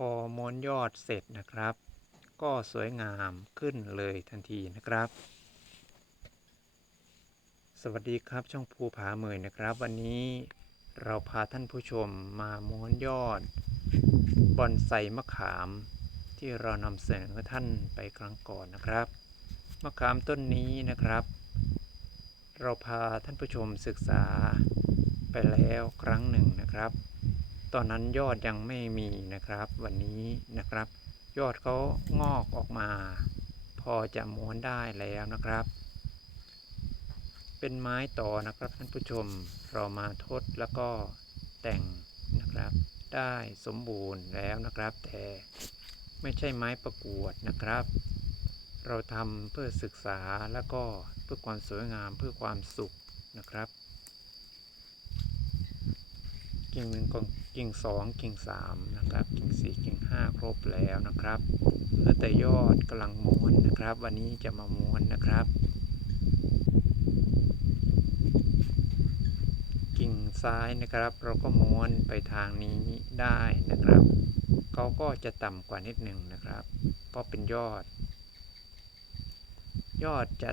พอม้วนยอดเสร็จนะครับ ก็สวยงามขึ้นเลยทันทีนะครับ สวัสดีครับช่องภูผาเมยนะครับ วันนี้เราพาท่านผู้ชมมาม้วนยอด บอนไซมะขาม ที่เรานำเสนอท่านไปครั้งก่อนนะครับ มะขามต้นนี้นะครับ เราพาท่านผู้ชมศึกษาไปแล้วครั้งหนึ่งนะครับ ตอนนั้นยอดยังไม่มีนะครับ วันนี้นะครับ ยอดเขางอกออกมา พอจะม้วนได้แล้วนะครับ เป็นไม้ต่อนะครับท่านผู้ชมเรามาทดแล้วก็แต่งนะครับ ได้สมบูรณ์แล้วนะครับ แต่ไม่ใช่ไม้ประกวดนะครับ เราทำเพื่อศึกษาแล้วก็เพื่อความสวยงามเพื่อความสุขนะครับ กิ่งหนึ่งกิ่งสองกิ่งสามนะครับ กิ่งสี่กิ่งห้าครบแล้วนะครับเหลือแต่ยอดกำลังม้วนนะครับ วันนี้จะมาม้วนนะครับ กิ่งซ้ายนะครับ เราก็ม้วนไปทางนี้ได้นะครับเขาก็จะต่ำกว่านิดหนึ่งนะครับ เพราะเป็นยอด ยอดจะ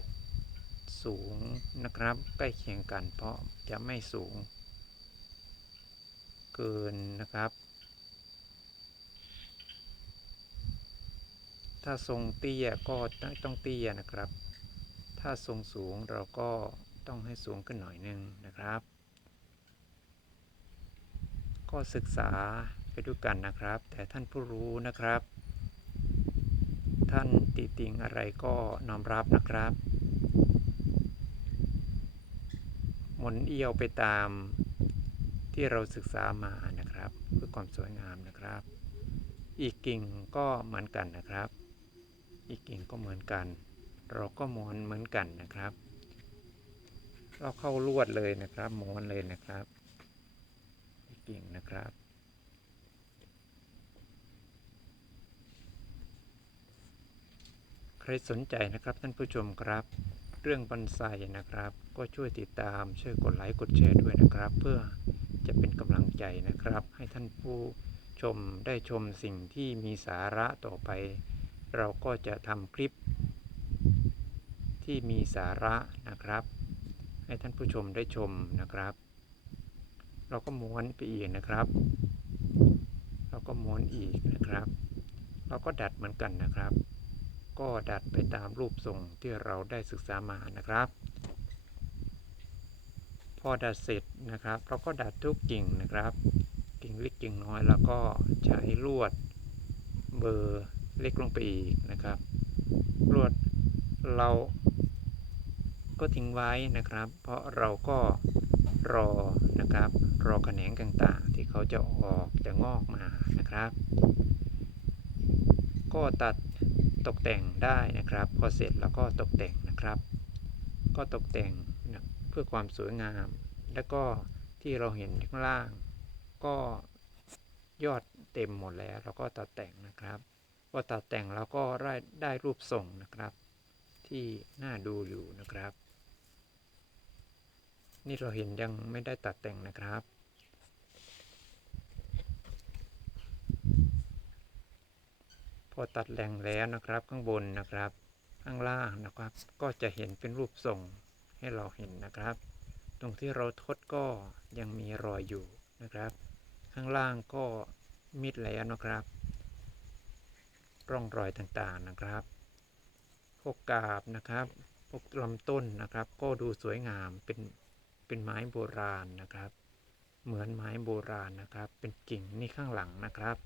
สูงนะครับ ใกล้เคียงกันเพราะจะไม่สูง เกินนะครับ ถ้าทรงเตี้ยก็ต้องเตี้ยนะครับ ถ้าทรงสูงเราก็ต้องให้สูงขึ้นหน่อยนึงนะครับ ก็ศึกษาไปด้วยกันนะครับ แต่ท่านผู้รู้นะครับ ท่านติติงอะไรก็น้อมรับนะครับ หมุนเอียวไปตาม ที่เราศึกษามานะครับ เพื่อความสวยงามนะครับ อีกกิ่งก็เหมือนกันนะครับ อีกกิ่งก็เหมือนกัน เราก็ม้วนเหมือนกันนะครับ เราเข้าลวดเลยนะครับม้วนเลยนะครับอีกกิ่งนะครับใครสนใจนะครับท่านผู้ชมครับ เรื่องบอนไซนะครับ ก็ช่วยติดตามช่วยกดไลค์กดแชร์ด้วยนะครับ เพื่อ จะเป็นกำลังใจนะครับ ให้ท่านผู้ชมได้ชมสิ่งที่มีสาระต่อไป เราก็จะทำคลิป ที่มีสาระนะครับ ให้ท่านผู้ชมได้ชมนะครับ เราก็ม้วนไปอีกนะครับ เราก็ม้วนอีกนะครับ เราก็ดัดเหมือนกันนะครับ ก็ดัดไปตามรูปทรงที่เราได้ศึกษามานะครับ พอดัดเสร็จนะครับ เราก็ดัดทุกกิ่งนะครับ กิ่งเล็กกิ่งน้อยแล้วก็ใช้ลวดเบอร์เล็กลงไปอีกนะครับ ลวดเราก็ทิ้งไว้นะครับ เพราะเราก็รอนะครับ รอแขนงต่างๆ ที่เขาจะออกจะงอกมานะครับ ก็ตัดตกแต่งได้นะครับ พอเสร็จแล้วก็ตกแต่งนะครับ ก็ตกแต่ง เพื่อความสวยงาม แล้วก็ที่เราเห็นข้างล่าง ก็ยอดเต็มหมดแล้วเราก็ตัดแต่งนะครับพอตัดแต่งแล้วก็ได้ได้รูปทรงนะครับ ที่น่าดูอยู่นะครับ นี่เราเห็นยังไม่ได้ตัดแต่งนะครับพอตัดแหล่งแล้วนะครับข้างบนนะครับ ข้างล่างนะครับ ก็จะเห็นเป็นรูปทรง ให้เราเห็นนะครับ ตรงที่เราทดก็ยังมีรอยอยู่นะครับ ข้างล่างก็มิดแล้วนะครับ ร่องรอยต่างๆนะครับพวกกาบนะครับพวกลำต้นนะครับ ก็ดูสวยงามเป็นเป็นไม้โบราณนะครับ เหมือนไม้โบราณนะครับ เป็นกิ่งนี่ข้างหลังนะครับ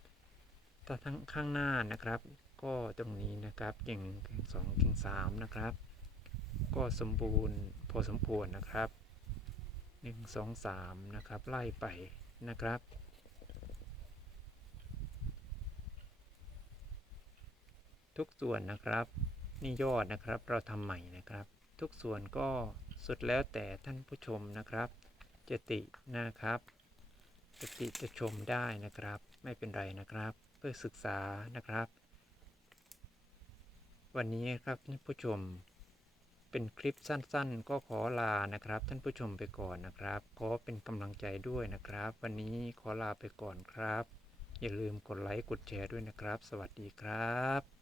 ถ้าทั้งข้างหน้านะครับ ก็ตรงนี้นะครับกิ่งสองกิ่งสามนะครับ ก็สมบูรณ์ อสมควรนะครับหนึ่งสองสามนะครับ ไล่ไปนะครับทุกส่วนนะครับนี่ยอดนะครับเราทำใหม่นะครับ ทุกส่วนก็สุดแล้วแต่ท่านผู้ชมนะครับจะตินะครับจะติจะชมได้นะครับ ไม่เป็นไรนะครับ เพื่อศึกษานะครับ วันนี้ครับท่านผู้ชม เป็นคลิปสั้นๆ ก็ขอลานะครับ ท่านผู้ชมไปก่อนนะครับ ขอเป็นกำลังใจด้วยนะครับ วันนี้ขอลาไปก่อนครับ อย่าลืมกดไลค์กดแชร์ด้วยนะครับ สวัสดีครับ